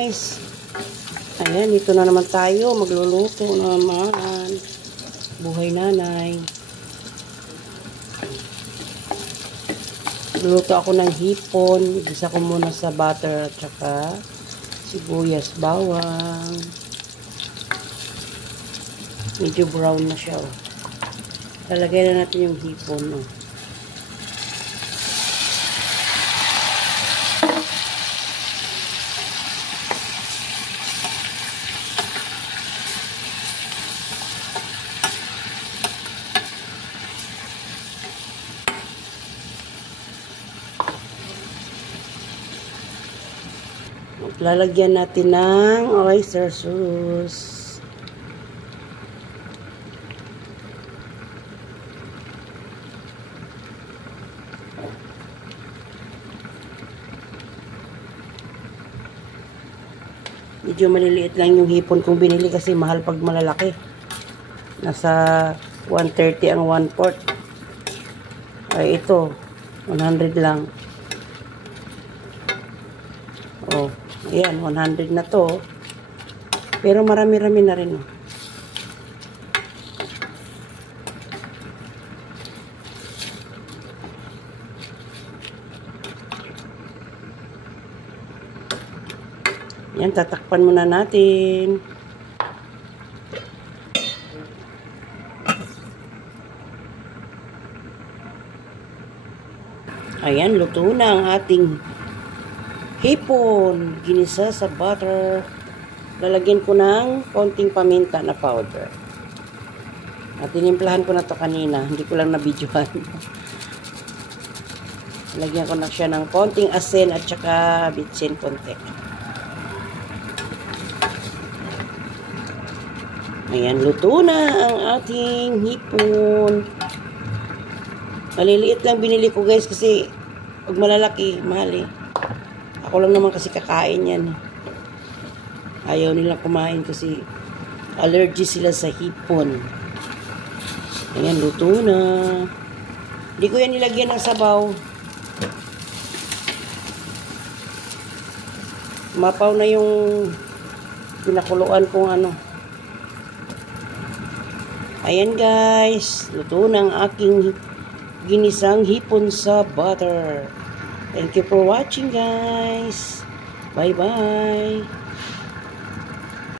Guys, ayan, dito na naman tayo, magluluto naman. Buhay nanay. Luluto ako ng hipon. Igisa ko muna sa butter at saka sibuyas, bawang. Medyo brown na siya. Oh. Lalagay na natin yung hipon. Oh. Lalagyan natin ng oyster sauce. Medyo maliliit lang yung hipon kong binili kasi mahal pag malalaki. Nasa 130 ang 1/4. Ay ito, 100 lang. Oh. Ayan, 100 na to. Pero marami-rami na rin. Yan, tatakpan muna natin. Ayan, luto na ang ating hipon, ginisa sa butter. Lalagyan ko ng konting paminta na powder. At tinimplahan ko na to kanina. Hindi ko lang na-videohan. Lagyan ko na siya ng konting asin at saka bitsin konti. Ayan, luto na ang ating hipon. Maliliit lang binili ko guys kasi pag malalaki, mahal eh. Ako lang naman kasi kakain yan. Ayaw nilang kumain kasi allergy sila sa hipon. Ayan, luto na. Hindi ko yan nilagyan ng sabaw. Mapaw na yung pinakuluan kong ano. Ayan guys, luto na ang aking ginisang hipon sa butter. Thank you for watching guys. Bye-bye.